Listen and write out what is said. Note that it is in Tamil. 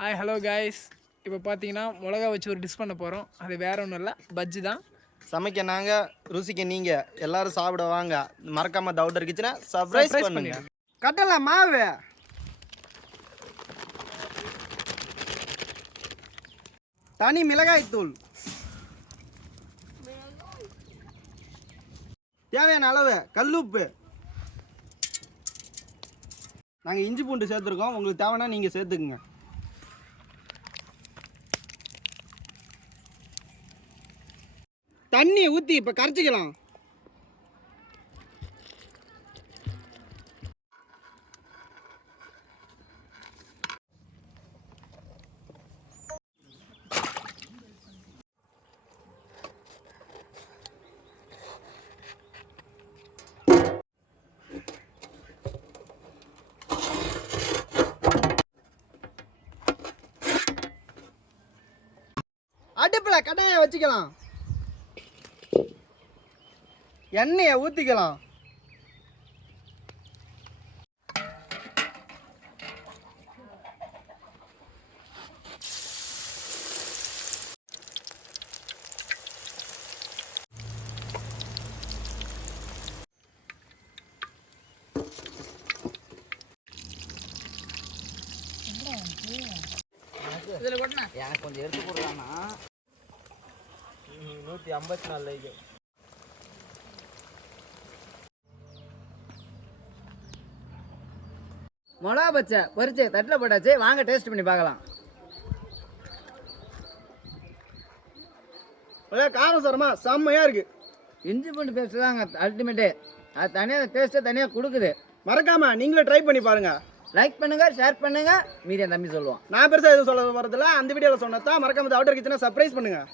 Hi hello guys. இப்போ பார்த்தீங்கன்னா மிளகா வச்சு ஒரு டிஷ் பண்ண போகிறோம். அது வேறு ஒன்றும் இல்லை, பஜ்ஜி தான். சமைக்க நாங்கள், ருசிக்க நீங்கள். எல்லாரும் சாப்பிட வாங்க. மறக்காம டவுட் கிச்சனை சர்ப்ரைஸ் பண்ணுங்க. கடலை மாவு, தனி மிளகாய் தூள், தேவையான அளவு கல்லுப்பு. நாங்கள் இஞ்சி பூண்டு சேர்த்துருக்கோம், உங்களுக்கு தேவைன்னா நீங்கள் சேர்த்துக்குங்க. தண்ணி ஊற்றி இப்போ கரைச்சிக்கலாம். அடுப்பில் கடாயை வச்சுக்கலாம். எண்ணெயை ஊற்றிக்கலாம். எனக்கு கொஞ்சம் எடுத்து கொடுறானா 154. மிளகா பச்சை பொரிச்சு தட்டில் போட்டாச்சு, வாங்க டேஸ்ட் பண்ணி பார்க்கலாம். காரம் சாரமா செம்மையாக இருக்குது. இஞ்சி பூண்டு பேஸ்ட் தாங்க அல்டிமேட்டு. அது தனியாக டேஸ்ட்டு தனியாக கொடுக்குது. மறக்காமல் நீங்களே ட்ரை பண்ணி பாருங்கள். லைக் பண்ணுங்கள், ஷேர் பண்ணுங்கள். மீதி என் தம்பி சொல்லுவான். நான் பெருசாக எதுவும் சொல்ல வரதில்ல. அந்த வீடியோவில் சொன்னதான். மறக்காம அவுட்டர் கிச்சனை சர்ப்ரைஸ் பண்ணுங்கள்.